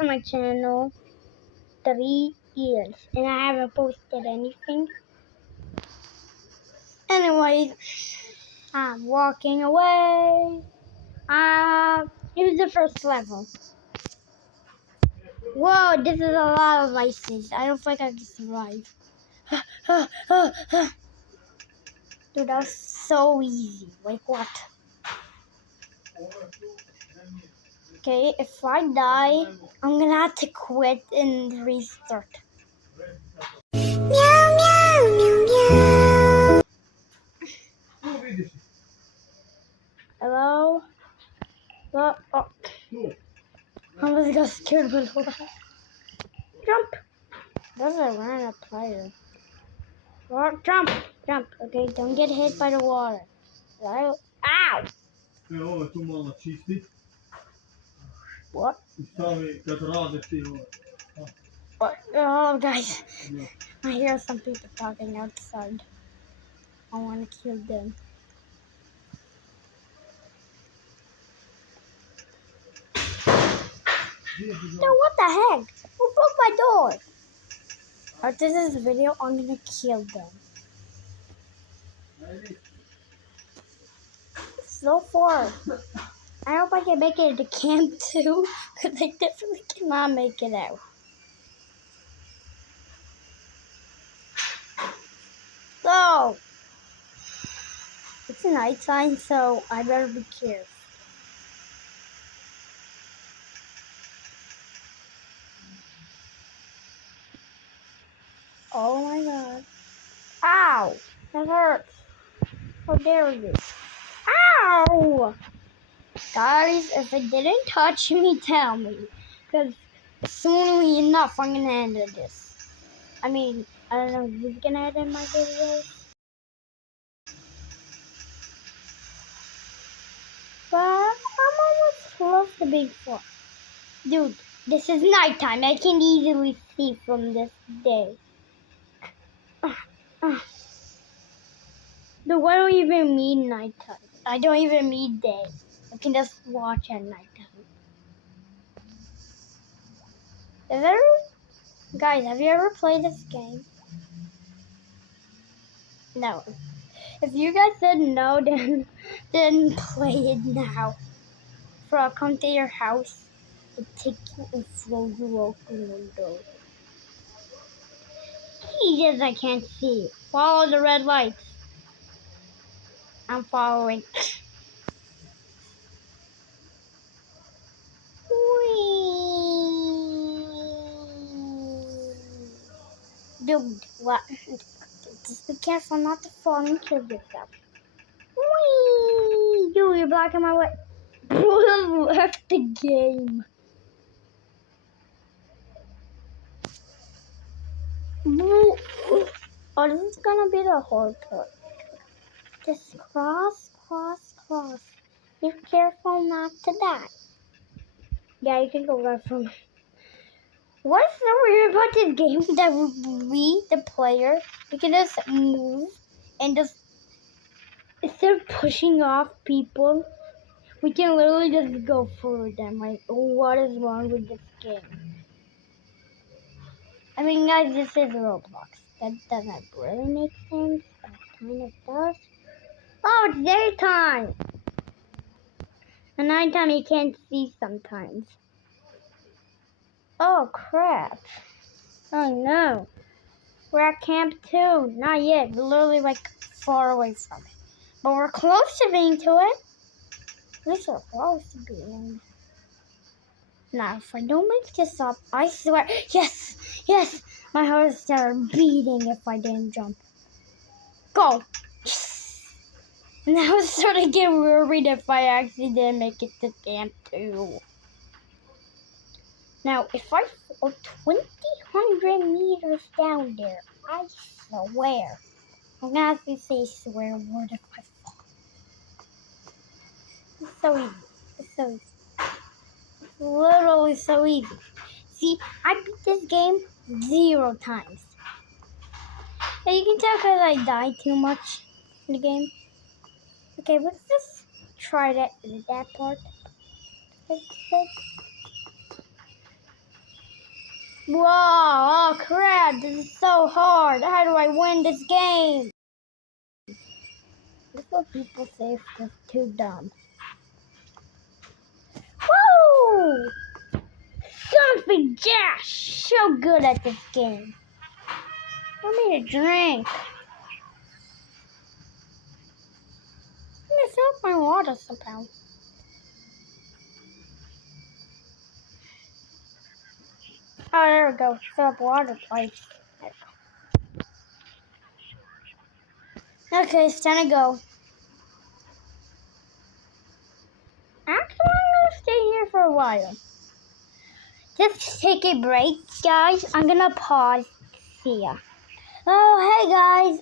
to my channel 3 years and I haven't posted anything. Anyways, I'm walking away. Here's the first level. Whoa, this is a lot of ices. I don't think I can survive. Dude, that was so easy. Like what? Okay, if I die, I'm gonna have to quit and restart. Meow, meow, meow, meow. Hello? What? Oh. I almost got scared with a lot. Jump! That's a random player. Well, jump! Jump! Okay, don't get hit by the water. Ow! What? What? Oh, guys. I hear some people talking outside. I want to kill them. No, what the heck? Who broke my door? After this video, I'm gonna kill them. So far. I hope I can make it to camp too, because I definitely cannot make it out. So, it's nighttime, so I better be careful. Oh my god. Ow! That hurts. How dare you? Ow! Guys, if it didn't touch me, tell me. Because soon enough, I'm gonna end this. I mean, I don't know who's gonna end my videos. But I'm almost close to being full. Dude, this is nighttime. I can easily see from this day. Dude, I don't even need nighttime. I don't even need day. I can just watch at nighttime. Guys, have you ever played this game? No. If you guys said no, then play it now. For I'll come to your house and take you and throw you out the window. Jesus, I can't see. Follow the red lights. I'm following. Dude, what? Just be careful not to fall and kill yourself. Whee! Dude, you're blocking my way. Bro, left the game. Oh, this is gonna be the hard part. Just cross, cross, cross. Be careful not to die. Yeah, you can go right from. What's so weird about this game that we, the player, we can just move and just instead of pushing off people, we can literally just go for them. Like, what is wrong with this game? I mean, guys, this is Roblox. That doesn't really make sense, but kind of does. Oh, it's daytime! At nighttime, you can't see sometimes. Oh, crap. Oh, no. We're at Camp 2. Not yet. We're literally, like, far away from it. But we're close to being to it. At least we're close to being. Now, if I don't make this up, I swear. Yes! Yes! My heart started beating if I didn't jump. Go! Yes! And I was starting to get worried if I actually didn't make it to Camp 2. Now, if I fall 200 meters down there, I swear. I'm gonna have to say swear word if I fall. It's so easy. It's so easy. It's literally so easy. See, I beat this game 0 times. And you can tell because I died too much in the game. Okay, let's just try that part. Whoa, oh crap, this is so hard. How do I win this game? That's what people say if it's too dumb. Woo! Jumping Jash! So good at this game. I need a drink. I'm gonna fill up my water somehow. Oh, there we go. Fill up water, please. Okay, it's time to go. Actually, I'm gonna stay here for a while. Just take a break, guys. I'm gonna pause. See ya. Oh, hey guys.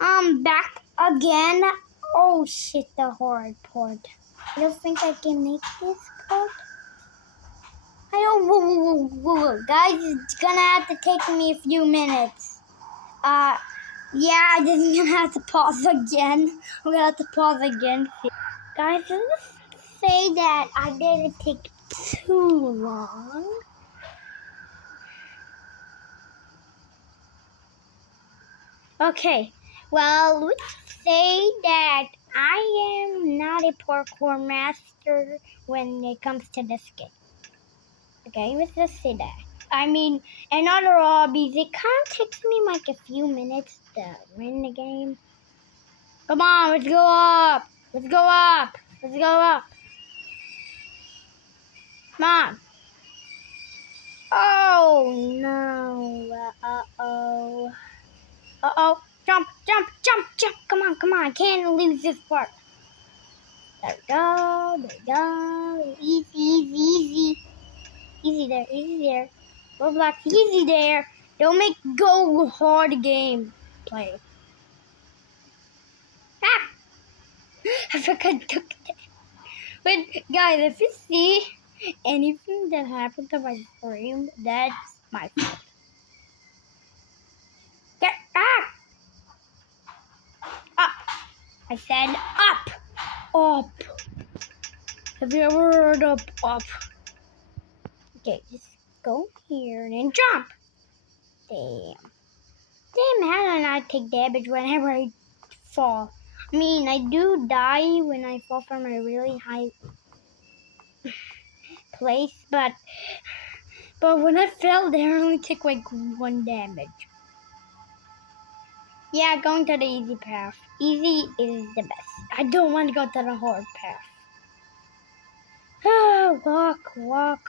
I'm back again. Oh shit, the hard part. You don't think I can make this part? I don't. Whoa. Guys, it's gonna have to take me a few minutes. Yeah, I'm just gonna have to pause again. I'm gonna have to pause again. Guys, let's say that I didn't take too long. Okay, well, let's say that I am not a parkour master when it comes to this game. Okay, let's just say that. I mean, in other hobbies, it kind of takes me like a few minutes to win the game. Come on, let's go up. Let's go up. Let's go up. Come on. Oh, no. Uh-oh. Uh-oh. Jump. Come on. I can't lose this part. There we go. Easy. Easy there. Roblox, easy there. Don't make go hard game play. Ah! I forgot to took that. But guys, if you see anything that happened to my stream, that's my fault. Get up! I said up. Have you ever heard of up? Okay, just go here and jump. Damn, how did I take damage whenever I fall? I mean, I do die when I fall from a really high place, but when I fell there, I only took like 1 damage. Yeah, going to the easy path. Easy is the best. I don't want to go to the hard path. Oh, walk around.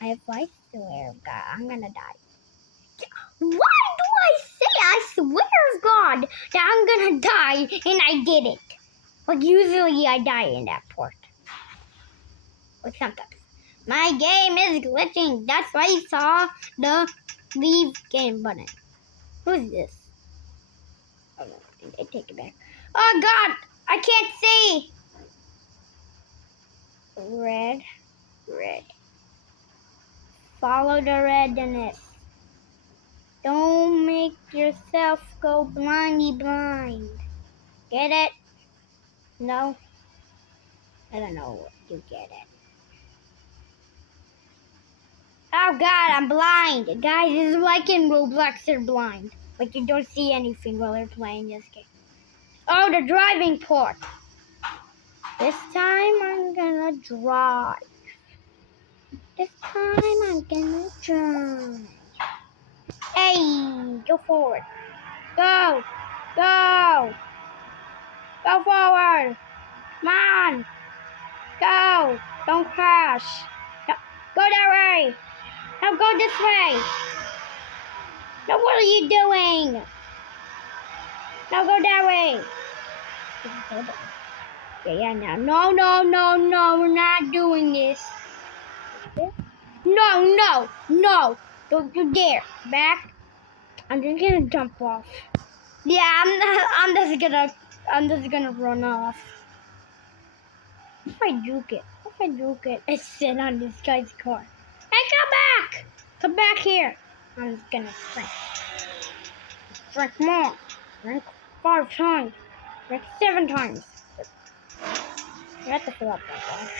I have I swear, God, I'm gonna die. Why do I say I swear, God, that I'm gonna die and I did it? Like, usually I die in that part. Or sometimes. My game is glitching. That's why you saw the leave game button. Who's this? Oh no, I take it back. Oh God, I can't see. Red. Follow the redness. Don't make yourself go blind. Get it? No? I don't know what you get it. Oh God, I'm blind. Guys, this is like in Roblox, they're blind. Like you don't see anything while they're playing this game. Oh, the driving part. This time I'm gonna drive. Hey, go forward. Go forward. Come on. Go. Don't crash. No, go that way. No, go this way. No, what are you doing? No, go that way. Yeah, now. No, we're not doing this. No. Don't you dare. Back. I'm just gonna jump off. Yeah, I'm just gonna run off. If I juke it, I sit on this guy's car. Hey, come back! Come back here. I'm just gonna drink more. Drink 5 times. Drink 7 times. I have to fill up that water.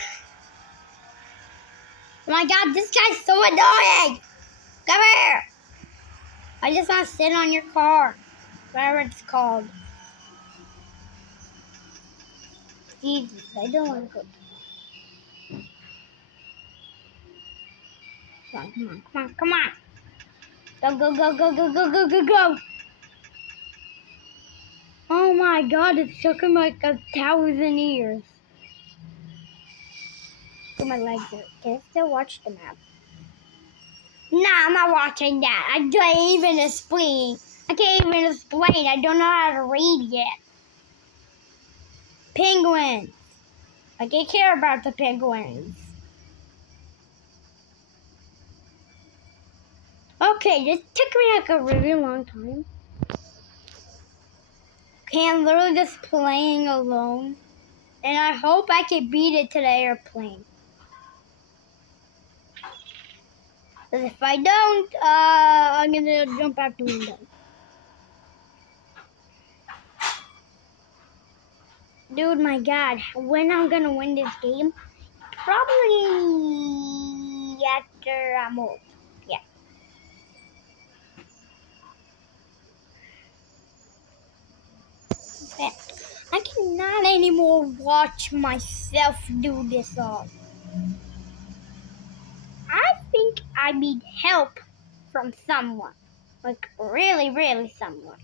Oh my god, this guy's so annoying! Come here! I just want to sit on your car. Whatever it's called. Jesus, I don't want to go. Come on, come on, come on, come on! Go, go, go, go, go, go, go, go, go! Oh my god, it took him like 1,000 years. Look at my legs are. Can I still watch the map? Nah, I'm not watching that. I can't even explain. I don't know how to read yet. Penguins. I can't care about the penguins. Okay, this took me like a really long time. Okay, I'm literally just playing alone. And I hope I can beat it today or playing. Because if I don't, I'm going to jump out the window. Dude, my god, when I'm going to win this game? Probably after I'm old. Yeah. I cannot anymore watch myself do this all. I think I need help from someone. Like, really, really someone.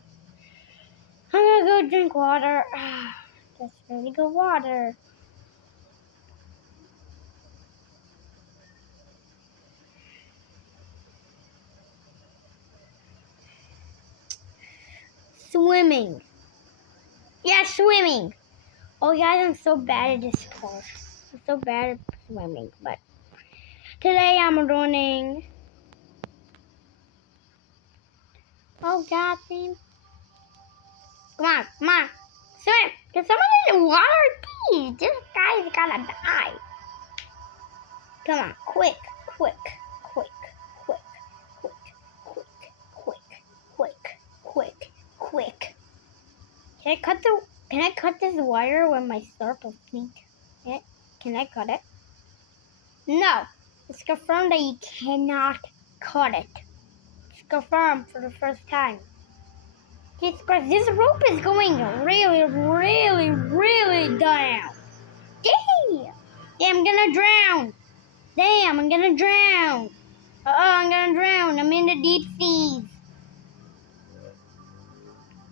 I'm gonna go drink water. That's really good water. Swimming. Yeah, swimming. Oh, guys, I'm so bad at this sport. I'm so bad at swimming, but today I'm running. Oh, God, team. Come on, come on. Swim. There's someone in the water, please. This guy's gonna die. Come on, quick, quick, quick, quick, quick, quick, quick, quick, quick, quick. Can I cut this wire with my Slurple feet? Can I cut it? No. It's confirmed that you cannot cut it. It's confirmed for the first time. It's because this rope is going really, really, really down. Damn! Yeah, I'm gonna drown. Damn, I'm gonna drown. I'm gonna drown. I'm in the deep seas.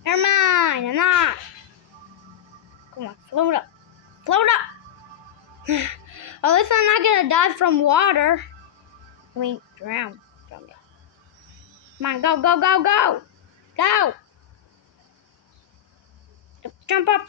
Never mind, I'm not. Come on, float up. Float up! At least I'm not gonna die from water. I mean, drown from it. Come on, go, go, go, go! Go! Jump up!